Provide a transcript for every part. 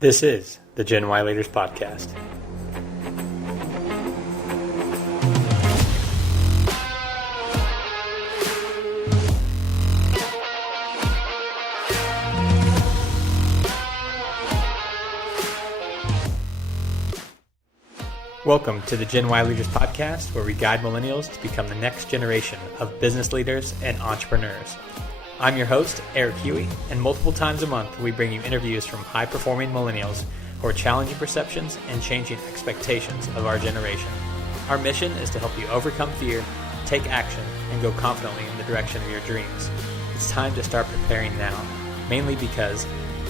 This is the Gen Y Leaders Podcast. Welcome to the Gen Y Leaders Podcast, where we guide millennials to become the next generation of business leaders and entrepreneurs. I'm your host, Eric Huey, and multiple times a month we bring you interviews from high-performing millennials who are challenging perceptions and changing expectations of our generation. Our mission is to help you overcome fear, take action, and go confidently in the direction of your dreams. It's time to start preparing now, mainly because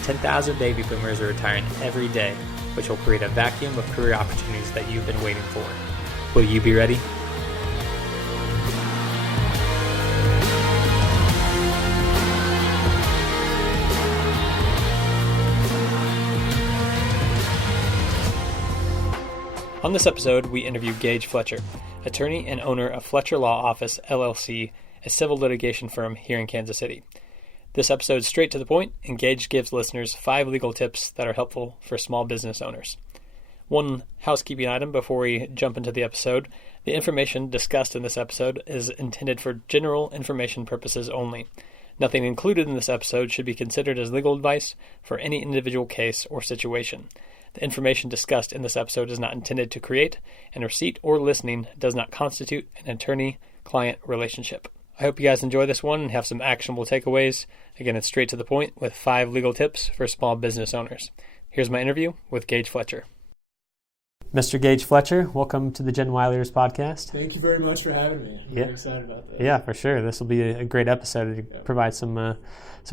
10,000 baby boomers are retiring every day, which will create a vacuum of career opportunities that you've been waiting for. Will you be ready? On this episode, we interview Gage Fletcher, attorney and owner of Fletcher Law Office, LLC, a civil litigation firm here in Kansas City. This episode is straight to the point, and Gage gives listeners 5 legal tips that are helpful for small business owners. One housekeeping item before we jump into the episode: the information discussed in this episode is intended for general information purposes only. Nothing included in this episode should be considered as legal advice for any individual case or situation. The information discussed in this episode is not intended to create, and receipt or listening does not constitute an attorney-client relationship. I hope you guys enjoy this one and have some actionable takeaways. Again, it's straight to the point with 5 legal tips for small business owners. Here's my interview with Gage Fletcher. Mr. Gage Fletcher, welcome to the Gen Y Leaders Podcast. Thank you very much for having me. I'm very excited about that. Yeah, for sure. This will be a great episode to provide some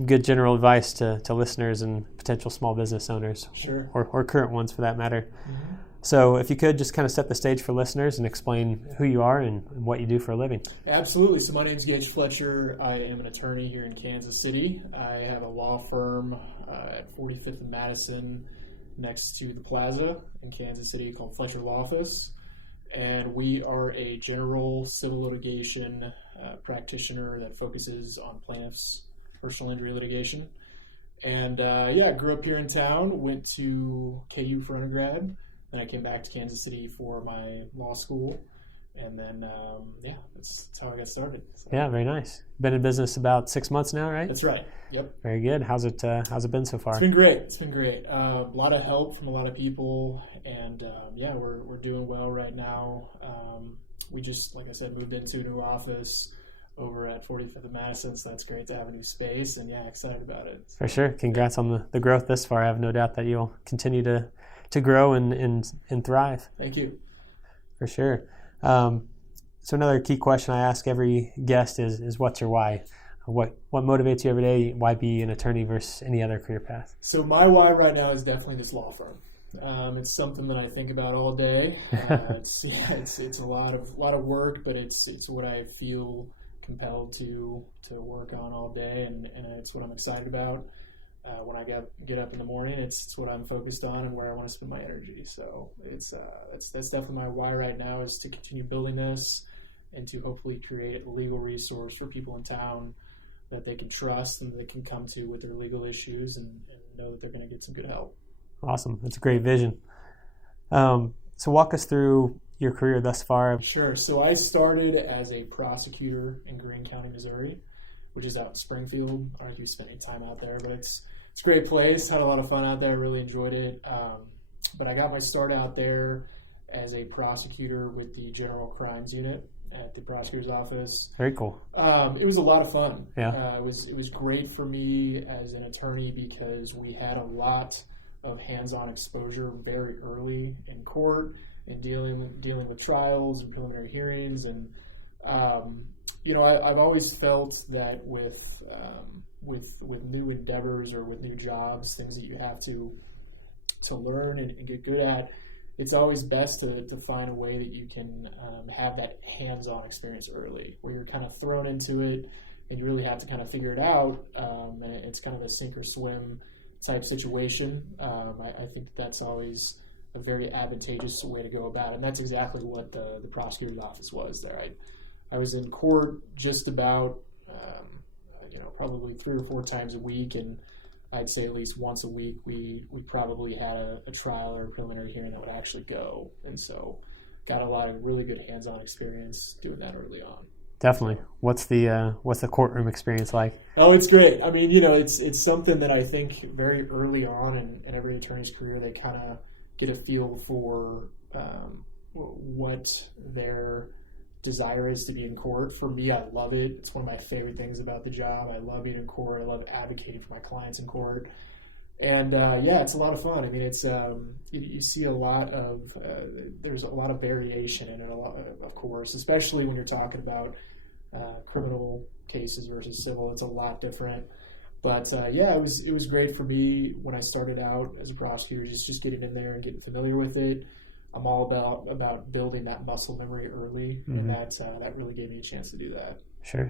good general advice to listeners and potential small business owners. Sure. Or current ones for that matter. Mm-hmm. So if you could just kind of set the stage for listeners and explain who you are and what you do for a living. Absolutely. So my name is Gage Fletcher. I am an attorney here in Kansas City. I have a law firm at 45th and Madison next to the plaza in Kansas City called Fletcher Law Office. And we are a general civil litigation practitioner that focuses on plaintiffs' personal injury litigation. And I grew up here in town, went to KU for undergrad. Then I came back to Kansas City for my law school, and then that's how I got started. So. Yeah, very nice. Been in business about 6 months now, right? That's right. Yep. Very good. How's it been so far? It's been great. A lot of help from a lot of people, and we're doing well right now. We just, like I said, moved into a new office over at 45th and Madison, so that's great to have a new space, and excited about it. For sure. Congrats on the growth this far. I have no doubt that you'll continue to grow and thrive. Thank you. For sure. So another key question I ask every guest is what's your why? What motivates you every day? Why be an attorney versus any other career path? So my why right now is definitely this law firm. It's something that I think about all day. It's a lot of work, but it's what I feel compelled to work on all day, and it's what I'm excited about. When I get up in the morning, it's what I'm focused on and where I want to spend my energy. So that's definitely my why right now, is to continue building this and to hopefully create a legal resource for people in town that they can trust and they can come to with their legal issues and know that they're going to get some good help. Awesome. That's a great vision. So walk us through your career thus far. Sure. So I started as a prosecutor in Greene County, Missouri, which is out in Springfield. I don't know if you spent any time out there, but it's a great place. Had a lot of fun out there. Really enjoyed it. But I got my start out there as a prosecutor with the General Crimes Unit at the prosecutor's office. Very cool. It was a lot of fun. Yeah. It was great for me as an attorney because we had a lot of hands-on exposure very early in court and dealing with trials and preliminary hearings. And I've always felt that with new endeavors or with new jobs, things that you have to learn and get good at, it's always best to find a way that you can have that hands-on experience early, where you're kind of thrown into it and you really have to kind of figure it out, and it's kind of a sink or swim type situation. I think that's always a very advantageous way to go about it, and that's exactly what the prosecutor's office was there. I was in court just about probably 3 or 4 times a week, and I'd say at least once a week we probably had a trial or a preliminary hearing that would actually go. And so got a lot of really good hands-on experience doing that early on. Definitely. What's the courtroom experience like? Oh, it's great. I mean, it's something that I think very early on in every attorney's career, they kind of get a feel for what their desire is to be in court. For me, I love it. It's one of my favorite things about the job. I love being in court. I love advocating for my clients in court. And it's a lot of fun. I mean, it's you see a lot of there's a lot of variation in it, of course, especially when you're talking about criminal cases versus civil. It's a lot different. But it was great for me when I started out as a prosecutor, just getting in there and getting familiar with it. I'm all about building that muscle memory early, and that really gave me a chance to do that. Sure.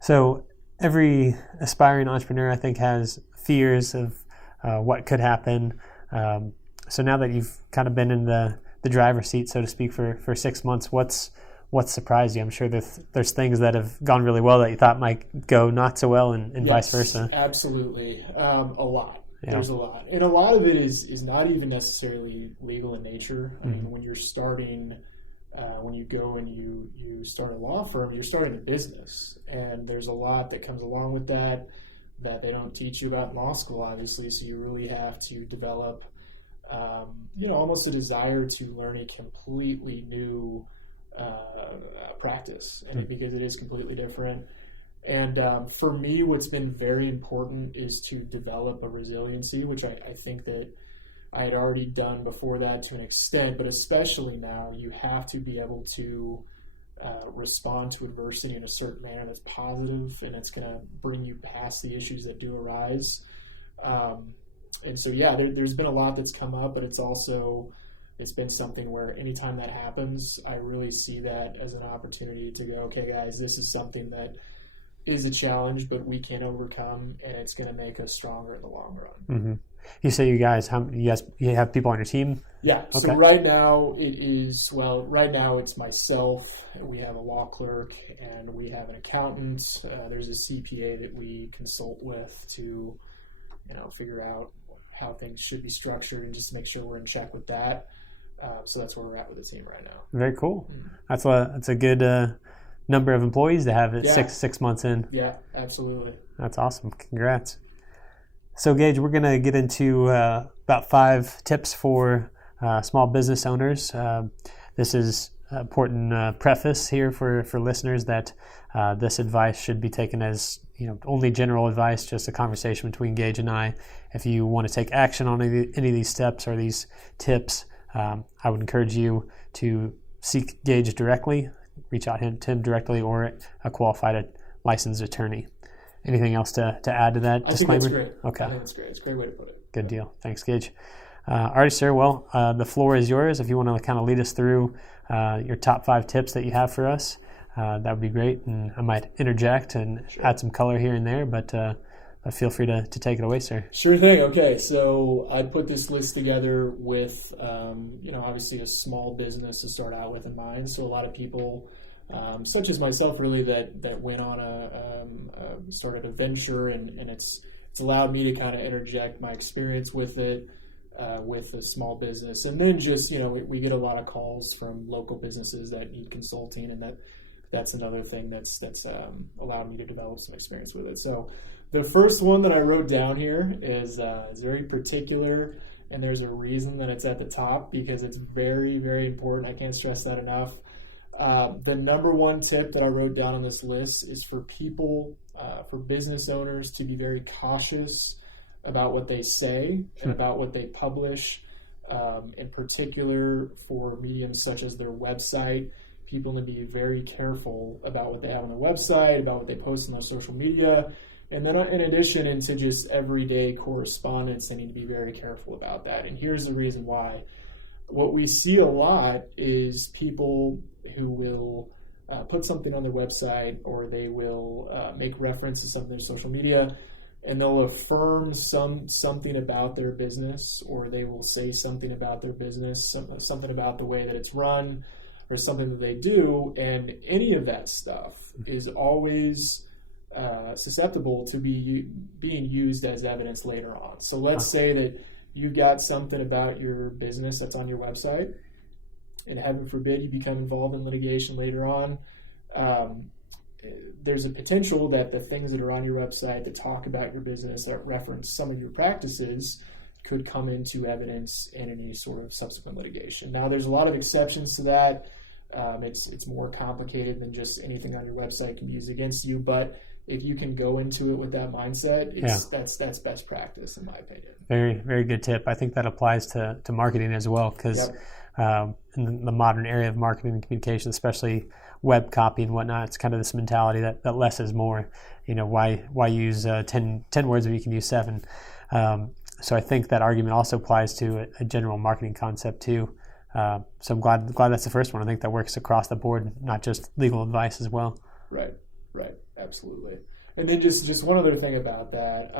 So every aspiring entrepreneur, I think, has fears of what could happen. So now that you've kind of been in the driver's seat, so to speak, for 6 months, what's surprised you? I'm sure there's things that have gone really well that you thought might go not so well, and yes, vice versa. Absolutely. A lot. Yeah. There's a lot. And a lot of it is not even necessarily legal in nature. I mean, when you're starting, when you go and you start a law firm, you're starting a business. And there's a lot that comes along with that they don't teach you about in law school, obviously. So you really have to develop, almost a desire to learn a completely new practice, and because it is completely different. And for me, what's been very important is to develop a resiliency, which I think that I had already done before that to an extent, but especially now, you have to be able to respond to adversity in a certain manner that's positive, and it's going to bring you past the issues that do arise. And so, there's been a lot that's come up, but it's been something where anytime that happens, I really see that as an opportunity to go, okay, guys, this is something that is a challenge, but we can overcome, and it's going to make us stronger in the long run. Mm-hmm. You say you have people on your team? Yeah. Okay. So right now it's myself. We have a law clerk, and we have an accountant. There's a CPA that we consult with to, figure out how things should be structured and just to make sure we're in check with that. So that's where we're at with the team right now. Very cool. That's a good number of employees to have it 6 months in. Yeah, absolutely. That's awesome. Congrats. So Gage, we're going to get into about 5 tips for small business owners. This is an important preface here for listeners that this advice should be taken as only general advice, just a conversation between Gage and I. If you want to take action on any of these steps or these tips, I would encourage you to seek Gage directly, reach out to him directly, or a qualified licensed attorney. Anything else to add to that disclaimer? I think that's great. Okay. I think that's great. It's a great way to put it. Good deal. Thanks, Gage. All right, sir. Well, the floor is yours. If you want to kind of lead us through your top 5 tips that you have for us, that would be great. And I might interject and add some color here and there, but feel free to take it away, sir. Sure thing. Okay, so I put this list together with, obviously a small business to start out with in mind. So a lot of people, such as myself, really, that went on started a venture, and it's allowed me to kind of interject my experience with it, with a small business. And then just, we get a lot of calls from local businesses that need consulting, and that's another thing that's allowed me to develop some experience with it. So the first one that I wrote down here is very particular, and there's a reason that it's at the top, because it's very, very important. I can't stress that enough. The number one tip that I wrote down on this list is for people, for business owners, to be very cautious about what they say and about what they publish. In particular, for mediums such as their website, people need to be very careful about what they have on their website, about what they post on their social media. And then in addition, into just everyday correspondence, they need to be very careful about that. And here's the reason why. What we see a lot is people who will put something on their website, or they will make reference to something on social media, and they'll affirm something about their business, or they will say something about their business, something about the way that it's run, or something that they do. And any of that stuff is always susceptible to being used as evidence later on. So let's say that you got something about your business that's on your website, and heaven forbid you become involved in litigation later on. There's a potential that the things that are on your website that talk about your business, that reference some of your practices, could come into evidence in any sort of subsequent litigation. Now, there's a lot of exceptions to that. It's more complicated than just anything on your website can be used against you, but if you can go into it with that mindset, that's best practice, in my opinion. Very, very good tip. I think that applies to marketing as well, because in the modern area of marketing and communication, especially web copy and whatnot, it's kind of this mentality that less is more. Why use 10 words when you can use 7? So I think that argument also applies to a general marketing concept too. So I'm glad that's the first one. I think that works across the board, not just legal advice as well. Right, absolutely. And then just one other thing about that,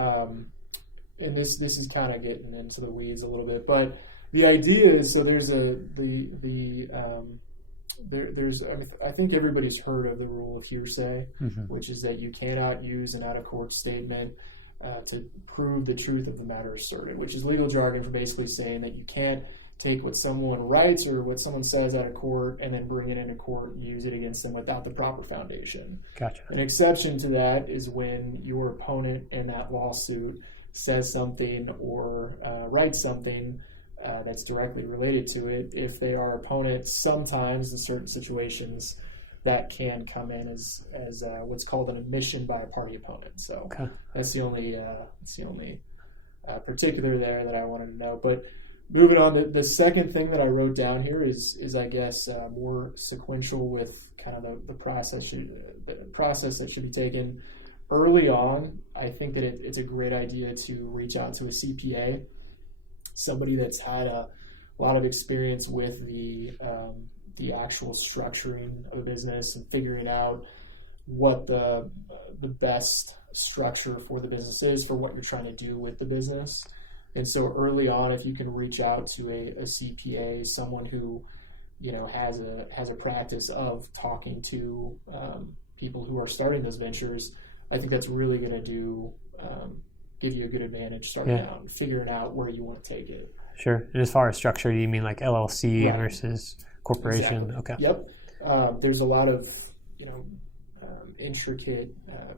and this is kind of getting into the weeds a little bit, but the idea is, so there's I think everybody's heard of the rule of hearsay, which is that you cannot use an out-of-court statement to prove the truth of the matter asserted, which is legal jargon for basically saying that you can't take what someone writes or what someone says out of court and then bring it into court and use it against them without the proper foundation. Gotcha. An exception to that is when your opponent in that lawsuit says something or writes something that's directly related to it. If they are opponents, sometimes in certain situations that can come in as what's called an admission by a party opponent. So that's the only particular there that I wanted to know. But moving on, the second thing that I wrote down here is I guess more sequential with kind of the process that should be taken early on. I think that it's a great idea to reach out to a CPA, somebody that's had a lot of experience with the actual structuring of a business and figuring out what the best structure for the business is for what you're trying to do with the business. And so early on, if you can reach out to a CPA, someone who has a practice of talking to people who are starting those ventures, I think that's really going to give you a good advantage starting out and figuring out where you want to take it. Sure. And as far as structure, you mean like LLC versus corporation? Exactly. Okay. Yep. There's a lot of intricate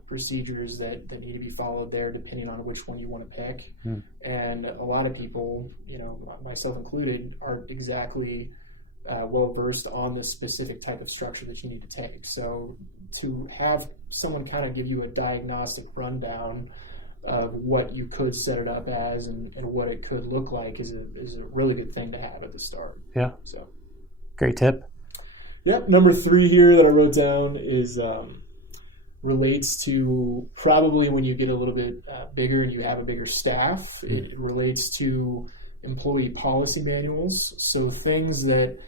procedures that need to be followed there, depending on which one you want to pick. And a lot of people, myself included, aren't exactly well versed on the specific type of structure that you need to take. So to have someone kind of give you a diagnostic rundown of what you could set it up as and what it could look like is a really good thing to have at the start. Yeah. So great tip. Yep. Number 3 here that I wrote down is relates to probably when you get a little bit bigger and you have a bigger staff. It relates to employee policy manuals. So things that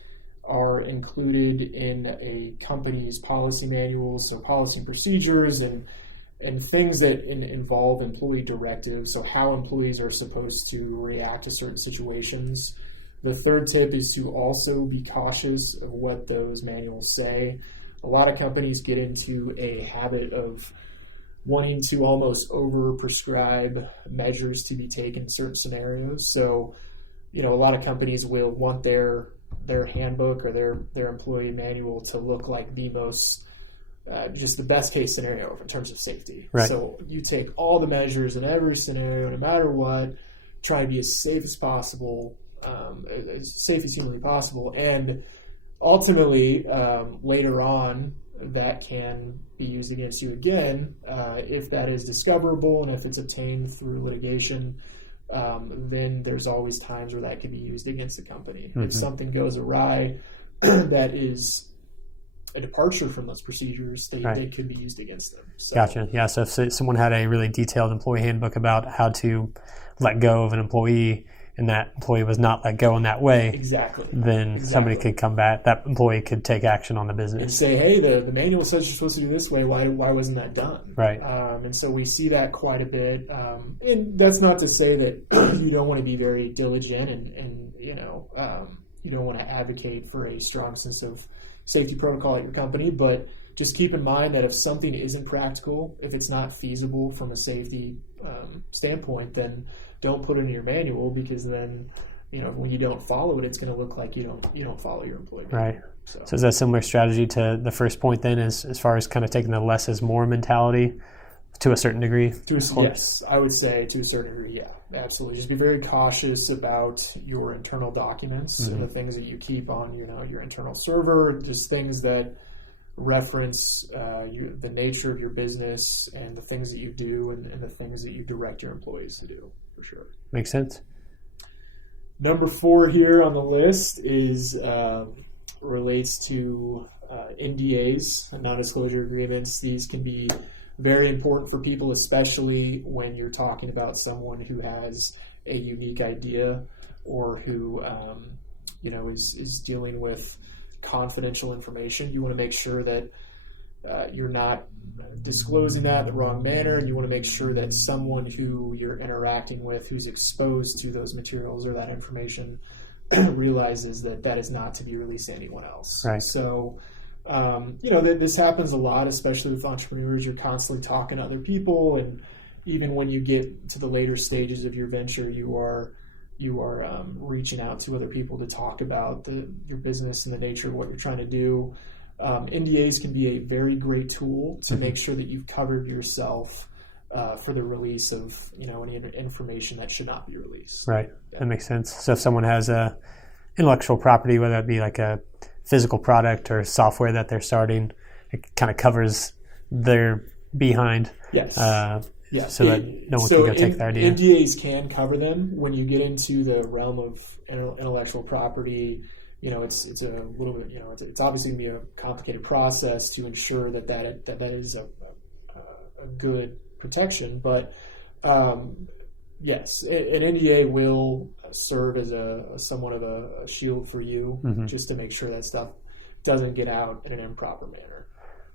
are included in a company's policy manuals, so policy and procedures and things that involve employee directives, so how employees are supposed to react to certain situations. The third tip is to also be cautious of what those manuals say. A lot of companies get into a habit of wanting to almost over-prescribe measures to be taken in certain scenarios. So, a lot of companies will want their handbook or their employee manual to look like the most just the best case scenario in terms of safety. Right. So you take all the measures in every scenario, no matter what, try to be as safe as possible, as safe as humanly possible. And ultimately, later on, that can be used against you again if that is discoverable and if it's obtained through litigation. Then there's always times where that can be used against the company. If something goes awry that is a departure from those procedures, they could be used against them. So. Gotcha. Yeah. So if someone had a really detailed employee handbook about how to let go of an employee and that employee was not let go in that way, then somebody could come back, that employee could take action on the business. And say, hey, the manual says you're supposed to do this way. Why wasn't that done? Right. And so we see that quite a bit. And that's not to say that you don't want to be very diligent and you don't want to advocate for a strong sense of safety protocol at your company, but just keep in mind that if something isn't practical, if it's not feasible from a safety standpoint, then don't put it in your manual, because then, when you don't follow it, it's going to look like you don't follow your employee manual. Right. So is that a similar strategy to the first point then, as far as kind of taking the less is more mentality to a certain degree? Yes, I would say to a certain degree, yeah, absolutely. Just be very cautious about your internal documents and the things that you keep on, your internal server, just things that reference the nature of your business and the things that you do and the things that you direct your employees to do, for sure. Makes sense. Number 4 here on the list is relates to NDAs, non-disclosure agreements. These can be very important for people, especially when you're talking about someone who has a unique idea or who is dealing with confidential information. You want to make sure that you're not disclosing that in the wrong manner, and you want to make sure that someone who you're interacting with, who's exposed to those materials or that information, realizes that is not to be released to anyone else. Right. So, this happens a lot, especially with entrepreneurs. You're constantly talking to other people, and even when you get to the later stages of your venture, you are reaching out to other people to talk about your business and the nature of what you're trying to do. NDAs can be a very great tool to make sure that you've covered yourself for the release of any information that should not be released. Right. That makes sense. So if someone has a intellectual property, whether it be like a physical product or software that they're starting, it kind of covers their behind. Yes. Yeah. So that no one can go take the idea. NDAs can cover them. When you get into the realm of intellectual property, it's a little bit, it's obviously going to be a complicated process to ensure that is a good protection. But yes, an NDA will serve as somewhat of a shield for you, just to make sure that stuff doesn't get out in an improper manner.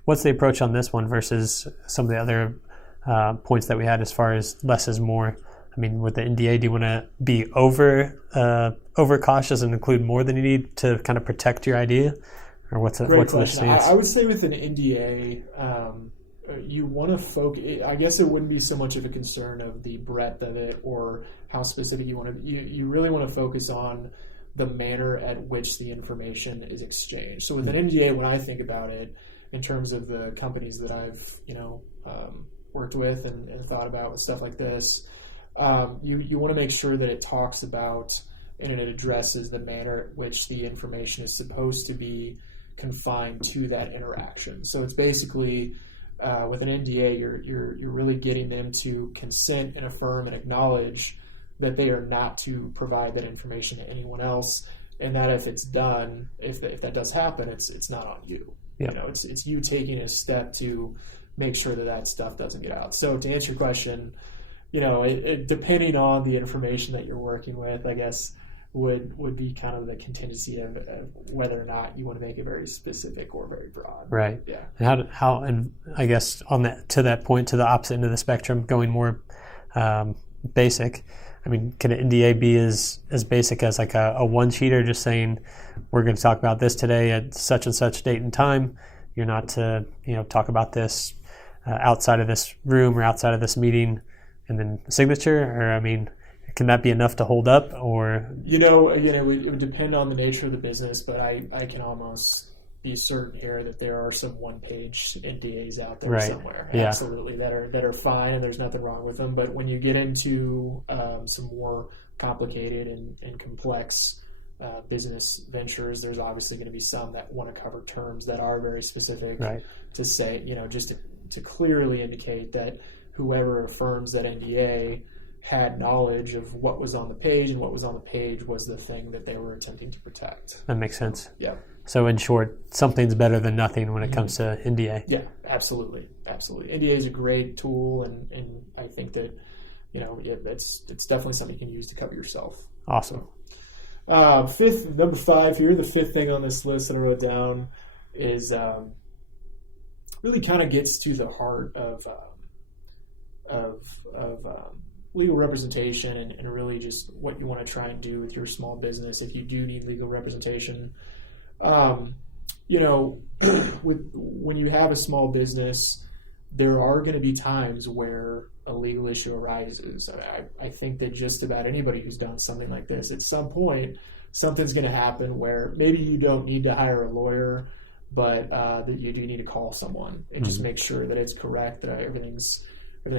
What's the approach on this one versus some of the other points that we had as far as less is more? I mean, with the NDA, do you want to be over cautious and include more than you need to kind of protect your idea, or what's the stance? I would say with an NDA, you want to focus. I guess it wouldn't be so much of a concern of the breadth of it or how specific you want to. You really want to focus on the manner at which the information is exchanged. So with an NDA, when I think about it, in terms of the companies that I've worked with and thought about with stuff like this. You want to make sure that it talks about and it addresses the manner at which the information is supposed to be confined to that interaction. So it's basically with an NDA, you're really getting them to consent and affirm and acknowledge that they are not to provide that information to anyone else, and that if it's done, if that does happen, it's not on you. Yep. It's you taking a step to make sure that stuff doesn't get out. So to answer your question, depending on the information that you're working with, I guess would be kind of the contingency of whether or not you want to make it very specific or very broad. Right. Yeah. And how and I guess on that point, to the opposite end of the spectrum, going more basic. I mean, can an NDA be as basic as like a one-sheeter, just saying we're going to talk about this today at such and such date and time? You're not to talk about this outside of this room or outside of this meeting, and then signature? Or I mean, can that be enough to hold up? Or again, it would depend on the nature of the business, but I can almost be certain here that there are some one-page NDAs out there somewhere, absolutely, that are fine, and there's nothing wrong with them. But when you get into some more complicated and complex business ventures, there's obviously going to be some that want to cover terms that are very specific, to say, just to clearly indicate that whoever affirms that NDA had knowledge of what was on the page, and what was on the page was the thing that they were attempting to protect. That makes sense. Yeah. So in short, something's better than nothing when it comes to NDA. Yeah, absolutely. NDA is a great tool, and I think that it's definitely something you can use to cover yourself. Awesome. Number 5 here, the fifth thing on this list that I wrote down is really kind of gets to the heart of legal representation and really just what you want to try and do with your small business if you do need legal representation. when you have a small business, there are going to be times where a legal issue arises. I think that just about anybody who's done something like this, at some point, something's going to happen where maybe you don't need to hire a lawyer, but that you do need to call someone and just make sure that it's correct, that everything's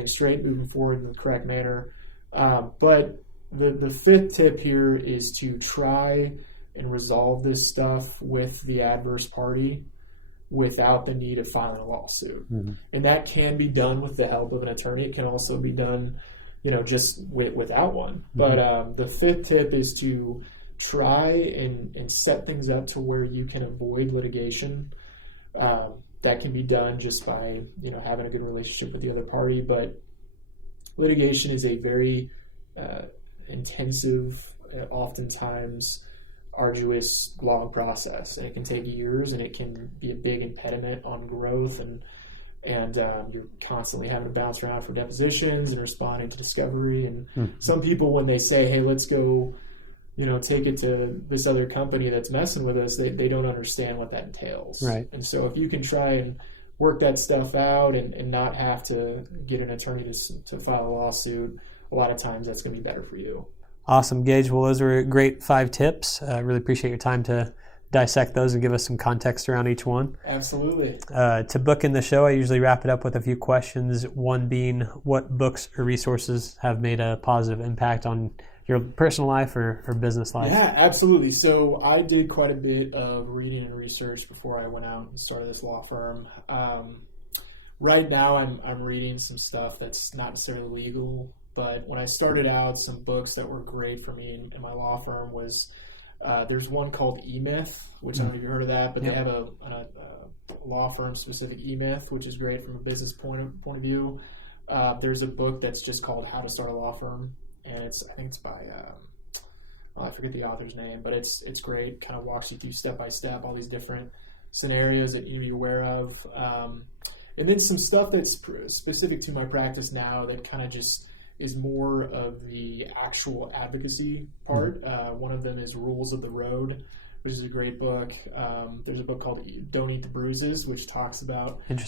straight, moving forward in the correct manner. But the fifth tip here is to try and resolve this stuff with the adverse party without the need of filing a lawsuit. And that can be done with the help of an attorney. It can also be done, just without one. But the fifth tip is to try and set things up to where you can avoid litigation. That can be done just by, having a good relationship with the other party. But litigation is a very intensive, oftentimes arduous, long process, and it can take years, and it can be a big impediment on growth, and you're constantly having to bounce around for depositions and responding to discovery. And some people, when they say, hey, let's go, take it to this other company that's messing with us, they don't understand what that entails. Right. And so if you can try and work that stuff out and not have to get an attorney to file a lawsuit, a lot of times that's going to be better for you. Awesome, Gage. Well, those were great 5 tips. I really appreciate your time to dissect those and give us some context around each one. Absolutely. To book in the show, I usually wrap it up with a few questions. One being, what books or resources have made a positive impact on your personal life or business life? Yeah, absolutely. So I did quite a bit of reading and research before I went out and started this law firm. Right now, I'm reading some stuff that's not necessarily legal. But when I started out, some books that were great for me in my law firm was, there's one called E-Myth, which I don't know if you've heard of that, but they have a law firm specific E-Myth, which is great from a business point of view. There's a book that's just called How to Start a Law Firm, and I think it's by, I forget the author's name, but it's great. Kind of walks you through step by step all these different scenarios that you need to be aware of. And then some stuff that's specific to my practice now that kind of just is more of the actual advocacy part. One of them is Rules of the Road, which is a great book. There's a book called Don't Eat the Bruises, which talks about your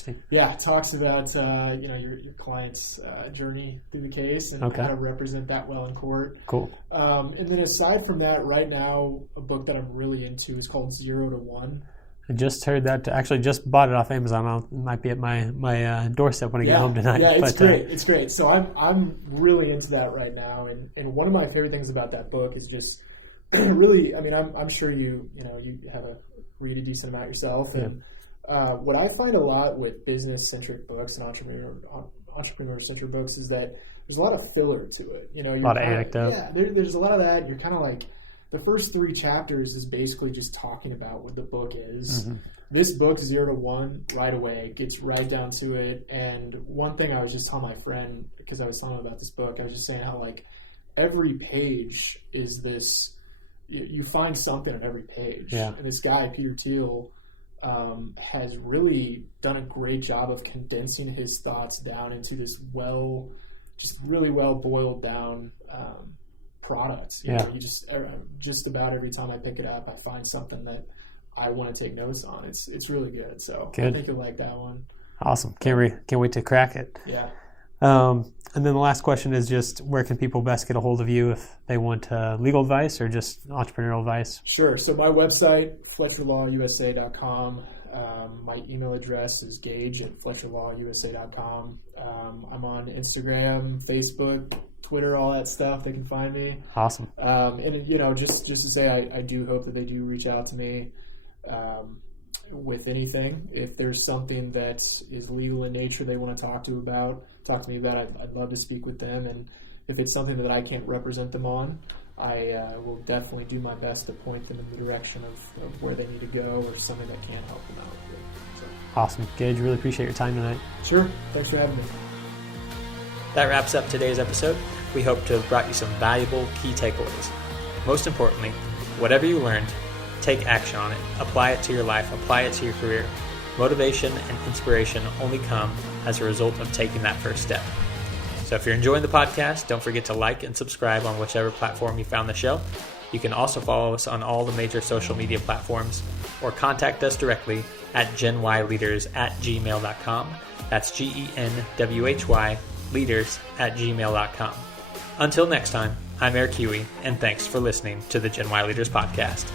client's journey through the case and how to represent that well in court. Cool. And then aside from that, right now, a book that I'm really into is called 0 to 1. I just heard that. Actually, just bought it off Amazon. It might be at my doorstep when I get home tonight. Yeah, it's great. It's great. So I'm really into that right now. And one of my favorite things about that book is just really. I mean, I'm sure you have read a decent amount yourself. And what I find a lot with business centric books and entrepreneur centric books is that there's a lot of filler to it. A lot of anecdote. Yeah, there's a lot of that. You're kind of like. The first 3 chapters is basically just talking about what the book is. This book, 0 to 1, right away, gets right down to it. And one thing I was just telling my friend, because I was telling him about this book, I was just saying how, like, every page is this, you find something on every page. Yeah. And this guy, Peter Thiel, has really done a great job of condensing his thoughts down into this really well boiled down products. You know, you just about every time I pick it up, I find something that I want to take notes on. It's really good. So I think you'll like that one. Awesome. Can't wait to crack it. Yeah. And then the last question is just, where can people best get a hold of you if they want legal advice or just entrepreneurial advice? Sure. So my website, FletcherLawUSA.com. My email address is Gage@FletcherLawUSA.com. I'm on Instagram, Facebook, Twitter, all that stuff. They can find me. Awesome. And just to say, I do hope that they do reach out to me with anything. If there's something that is legal in nature they want to talk to me about, I'd love to speak with them. And if it's something that I can't represent them on, I will definitely do my best to point them in the direction of where they need to go or something that can help them out with. So. Awesome. Gage, really appreciate your time tonight. Sure. Thanks for having me. That wraps up today's episode. We hope to have brought you some valuable key takeaways. Most importantly, whatever you learned, take action on it. Apply it to your life. Apply it to your career. Motivation and inspiration only come as a result of taking that first step. So if you're enjoying the podcast, don't forget to like and subscribe on whichever platform you found the show. You can also follow us on all the major social media platforms or contact us directly at genyleaders@gmail.com. That's GENWHY leaders@gmail.com. Until next time, I'm Eric Huey, and thanks for listening to the Gen Y Leaders Podcast.